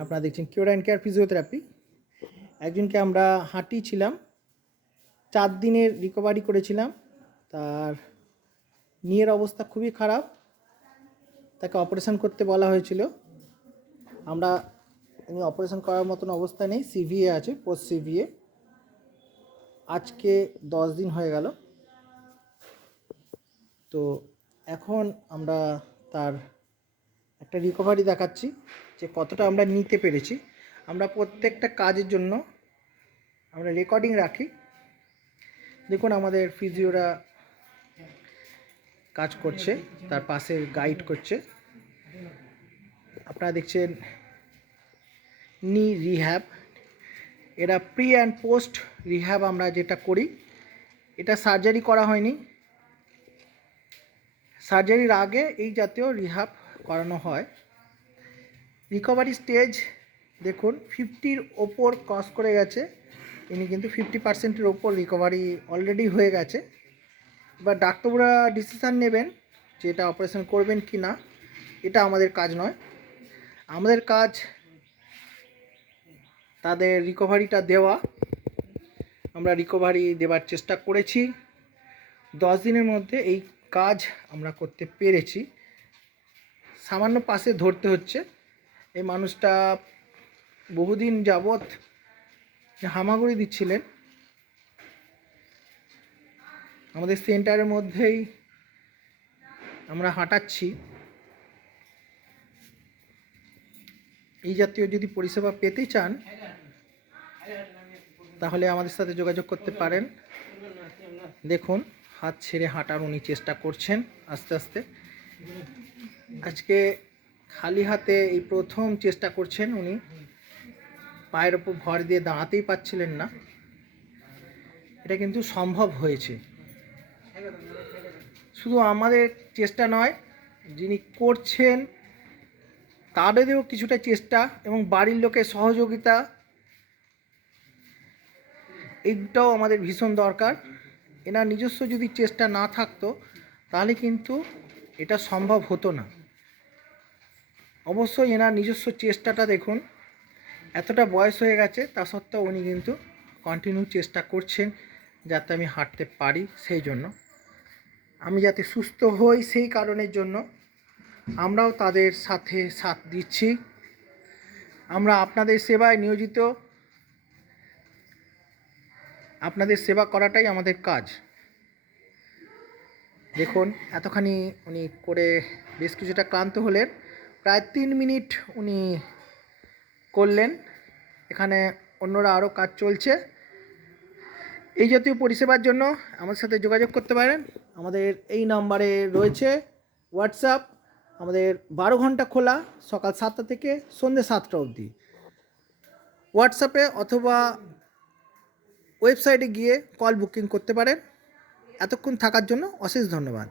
আপনারা দেখছেন cure and care physiotherapy. একজনকে আমরা হাঁটিয়েছিলাম, 4 দিনের রিকভারি করেছিলাম। তার নিয়ের অবস্থা খুবই খারাপ, তাকে অপারেশন করতে বলা হয়েছিল। আমরা উনি অপারেশন করার মতন অবস্থা নেই, সিভিএ আছে, পোস্ট সিভিএ। আজকে 10 দিন হয়ে গেল। তো এখন আমরা তার একটা রিকভারি দেখাচ্ছি যে কতটা আমরা নিতে পেরেছি। আমরা প্রত্যেকটা কাজের জন্য আমরা রেকর্ডিং রাখি। দেখুন আমাদের ফিজিওরা কাজ করছে, তার পাশে গাইড করছে। আপনারা দেখছেন নি রিহ্যাব। এরা প্রি অ্যান্ড পোস্ট রিহ্যাব আমরা যেটা করি, এটা সার্জারি করা হয়নি। সার্জারির আগে এই জাতীয় রিহ্যাব করানো হয়। রিকভারি স্টেজ দেখুন 50-র ওপর ক্রস করে গেছে। ইনি কিন্তু 50%-এর ওপর রিকভারি অলরেডি হয়ে গেছে। এবার ডাক্তাররা ডিসিশান নেবেন যে এটা অপারেশন করবেন কি না। এটা আমাদের কাজ নয়, আমাদের কাজ তাদের রিকভারিটা দেওয়া। আমরা রিকভারি দেওয়ার চেষ্টা করেছি। 10 দিনের মধ্যে এই কাজ আমরা করতে পেরেছি। সামান্য পাশে ধরতে হচ্ছে। এই মানুষটা বহুদিন যাবৎ হামাগুড়ি দিচ্ছিলেন। আমাদের সেন্টারের মধ্যেই আমরা হাঁটাচ্ছি। এই জাতীয় যদি পরিষেবা পেতে চান তাহলে আমাদের সাথে যোগাযোগ করতে পারেন। দেখুন হাত ছেড়ে হাঁটার উনি চেষ্টা করছেন আস্তে আস্তে। আজকে খালি হাতে এই প্রথম চেষ্টা করছেন উনি। পায়ের ওপর ভর দিয়ে দাঁড়াতেই পারছিলেন না। এটা কিন্তু সম্ভব হয়েছে শুধু আমাদের চেষ্টা নয়, যিনি করছেন তাদেরও কিছুটা চেষ্টা এবং বাড়ির লোকের সহযোগিতা, এইটাও আমাদের ভীষণ দরকার। এনার নিজস্ব যদি চেষ্টা না থাকতো তাহলে কিন্তু এটা সম্ভব হতো না। অবশ্যই এনার নিজস্ব চেষ্টাটা দেখুন। এতটা বয়স হয়ে গেছে তা সত্ত্বেও উনি কিন্তু কন্টিনিউ চেষ্টা করছেন যাতে আমি হাঁটতে পারি। সেই জন্য আমি যাতে সুস্থ হই, সেই কারণের জন্য আমরাও তাদের সাথে সাথ দিচ্ছি। আমরা আপনাদের সেবায় নিয়োজিত। আপনাদের সেবা করাটাই আমাদের কাজ। দেখুন এতখানি উনি করে বেশ কিছুটা ক্লান্ত হলেন। প্রায় 3 মিনিট উনি করলেন। এখানে অন্যরা আরও কাজ চলছে। এই জাতীয় পরিষেবার জন্য আমার সাথে যোগাযোগ করতে পারেন। আমাদের এই নাম্বারে রয়েছে হোয়াটসঅ্যাপ। আমাদের 12 ঘন্টা খোলা, সকাল 7টা থেকে সন্ধ্যে 7টা অবধি। হোয়াটসঅ্যাপে অথবা ওয়েবসাইটে গিয়ে কল বুকিং করতে পারেন। এতক্ষণ থাকার জন্য অশেষ ধন্যবাদ।